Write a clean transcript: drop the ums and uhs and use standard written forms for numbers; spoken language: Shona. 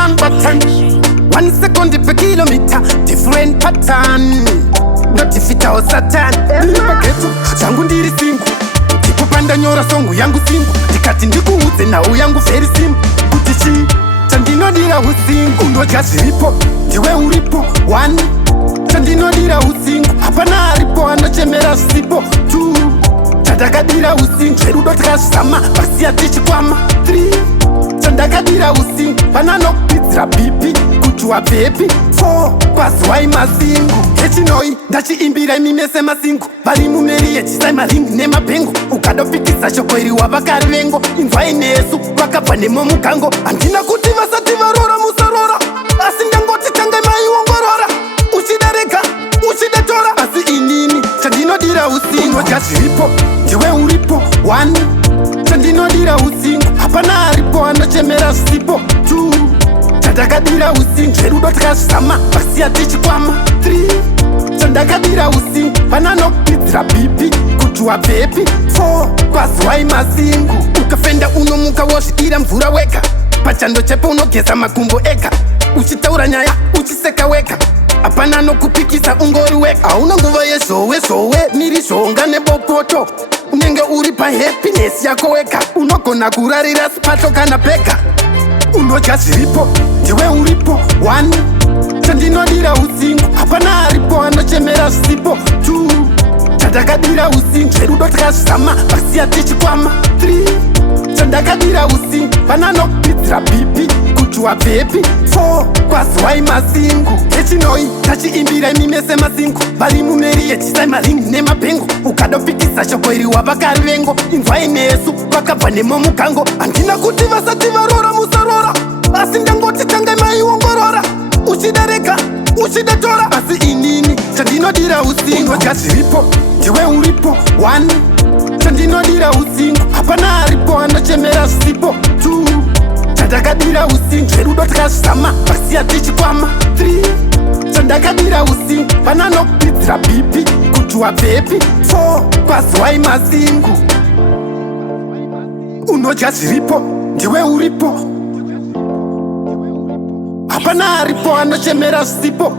man button. 1 second per kilometer, different pattern. Not if it was Satan. Nipaketu, changu ndiri singu. Tipopanda nyora songu yangu singu. Tikati ndikuuze na uyangu very simple. Kutichi, chandinodira usingu. Undoja ziripo, ndiwe uripo. 1, chandinodira usingu. Hapana aripo, anachemera sipo. 2, chandakadira usingu. Cherudo takashama, basi atichi kwama. 3, chandakadira usingu. Panano pizza bibi, kuchua baby. 4, paswai masingu. Echinoi, ndachi imbira imimese masingu. Bali mumeri echisai malingu nema pengu. Ukadofikisa shokweri wabakari vengo. Inzwa inesu, wakapa nemo mukango. Andina kuti vasati varora musarora. Asindangoti change mai wongorora. Uchidareka, uchidatora. Asi inini, chandinodira usingu. Unojashiripo, ndiwe uripo. 1, chandinodira usingu. Hapana aripo, anachemera sipo. 2, chandakadira usingu. Cherudo takashama, basi atichi kwama. 3, chandakadira usingu. Panano pizza bibi, kuchua baby. 4, paswai masingu. Ukafenda unomuka woshidira mvura weka. Pachando chepe unogeza makumbo eka. Uchitaura nyaya, uchiseka weka. Apana no kupikisa ungori weka. Auna nguva ye showe nirishonga nebopoto. Unenge uri pa happiness yako weka. Unogona kurarira sipato kana peka. Unoja ziripo, ndiwe uripo. 1, chandinodira usingu. Hapana aripo, anachemera sipo. 2, chandakadira usingu. Cherudo takashama, basi atichi kwama. 3, chandakadira usingu. Panano pizza bibi, kuchua baby. 4, paswai masingu. Echinoi, tachi imbira imimese masingu. Bali mumeri echisai malingu nema pengu. Ukadofikisa shokweri wabakari vengo. Inzwa inesu, wakapa nemo mukango. Andina kuti vasati varora musarora. Asindangoti change mai wongorora. Uchidareka, uchidatora. Asi inini, chandinodira usingu. Unojashiripo, ndiwe uripo. 1, chandinodira usingu. Hapana aripo, anachemera sipo. 2, chandakadira usingu. Cherudo takashama, basi atichi kwama. 3, chandakadira usingu. Panano pizza bibi, kuchua baby. 4, paswai masingu. Unojashiripo, ndiwe uripo. Hapana aripo, anachemera sipo.